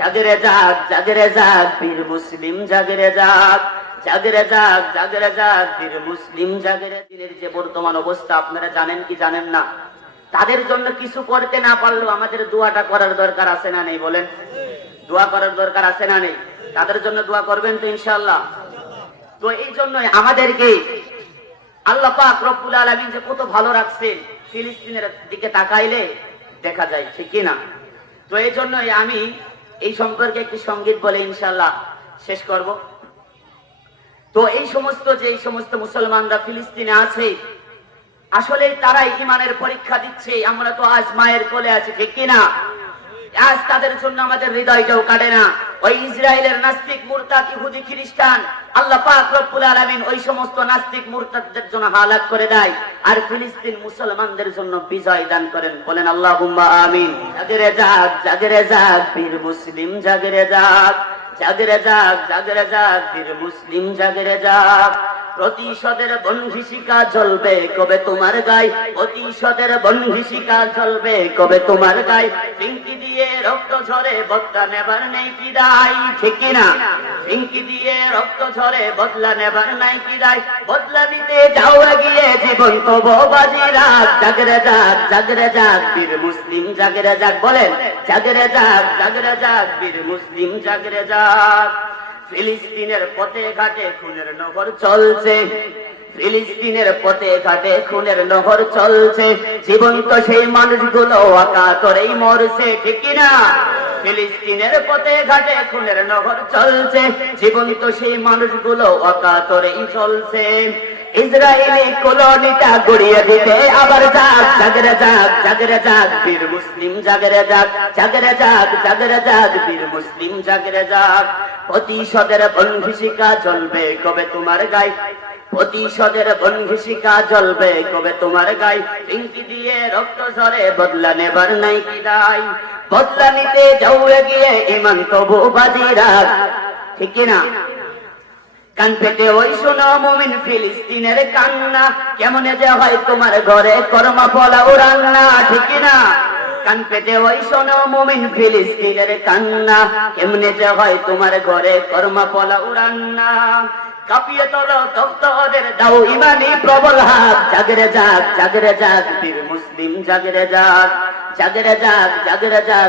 জাগরে জাগ, জাগরে জাগ বীর মুসলিম, জাগরে জাগ, জাগরে জাগ, জাগরে জাগ বীর মুসলিম, জাগরে। দিনের যে বর্তমান অবস্থা আপনারা জানেন কি জানেন না? তাদের জন্য কিছু করতে না পারলেও আমাদের দোয়াটা করার দরকার আছে না নেই বলেন? দোয়া করার দরকার আছে না নেই? তাদের জন্য দোয়া করবেন তো ইনশাআল্লাহ? তো এই জন্যই আমাদেরকে আল্লাহ পাক রব্বুল আলামিন যে কত ভালো রাখছেন, ফিলিস্তিনের দিকে তাকাইলে দেখা যায়, ঠিক কি না? তো এই জন্যই আমি এই সম্পর্কে একটি সঙ্গীত বলে ইনশাআল্লাহ শেষ করব। তো এই সমস্ত মুসলমানরা ফিলিস্তিনে আছে, আসলে তারাই ইমানের পরীক্ষা দিচ্ছে। আমরা তো আজ মায়ের কোলে আছি, ঠিক কি না? আজ তাদের জন্য আমাদের হৃদয়টাও কাটে না। ওই ইসরায়েলের নাস্তিক মুরতাদ ইহুদি খ্রিস্টান আল্লাহ পাক রব্বুল আলামিন ওই সমস্ত নাস্তিক মুরতাদদের জন্য হালাক করে দেয়, আর ফিলিস্তিন মুসলমানদের জন্য বিজয় দান করেন। বলেন আল্লাহুম্মা আমিন। জাগরে জাগ, জাগরে জাগ বীর মুসলিম, জাগরে জাগ, জাগরে জাগ, জাগরে জাগ বীর মুসলিম, জাগরে জাগ। প্রতিশোধের বনঘিষিকা জ্বলবে কবে তোমার গায়ে, প্রতিশোধের বনঘিষিকা জ্বলবে কবে তোমার গায়ে। ফিঙ্কি দিয়ে রক্ত ঝরে বদলা নেবার নেই কি দায়, ঠিক কি না? ফিঙ্কি দিয়ে রক্ত ঝরে বদলা নেবার নাই কি দায়। বদলা নিতে যাও গিয়ে জীবন তবু বাজি রাখ। জাগরে জাগ, জাগরে জাগ বীর মুসলিম, জাগরে জাগ। বলেন জাগরে জাগ, জাগরে জাগ বীর মুসলিম, জাগরে জাগ। ফিলিস্তিনের পথে ঘাটে খুনের নহর চলছে, ফিলিস্তিনের পথে ঘাটে খুনের নহর চলছে। জীবন্ত সেই মানুষগুলো অকাতরেই মরছে, ঠিক কিনা? ফিলিস্তিনের পথে ঘাটে খুনের নহর চলছে, জীবন্ত সেই মানুষগুলো অকাতরেই চলছে। ইসরায়েলি কলোনিটা গড়িয়ে দিতে আবার জাগ, জাগরে জাগ, জাগরে জাগ বীর মুসলিম, জাগরে জাগ, জাগরে জাগ, জাগরে জাগ বীর মুসলিম, জাগরে জাগ। প্রতিশোধের বনঘিষিকা জ্বলবে কবে তোমার গায়ে, প্রতিশোধের বনঘিষিকা জ্বলবে কবে তোমার গায়ে। ফিঙ্কি দিয়ে রক্ত ঝরে বদলা নেবার নাই কি দায়। বদলা নিতে যাও গিয়ে ইমান তবু বাজি রাখ, ঠিক কিনা? কান পেতে ওই শোনো মুমিন ফিলিস্তিনের কান্না, কেমনে যে হয় তোমার ঘরে কর্মা পোলাও রান্না, ঠিক কিনা? কান পেতে ওই শোনো মুমিন ফিলিস্তিনের কান্না, কেমনে যে হয় তোমার ঘরে কর্মা পোলাও রান্না। কাঁপিয়ে তোলো তপ্ত ওদের দাও ইমানি প্রবল হাত। জাগরে জাগ, জাগরে জাগ বীর মুসলিম, জাগরে জাগ, জাগরে জাগ, জাগরে জাগ।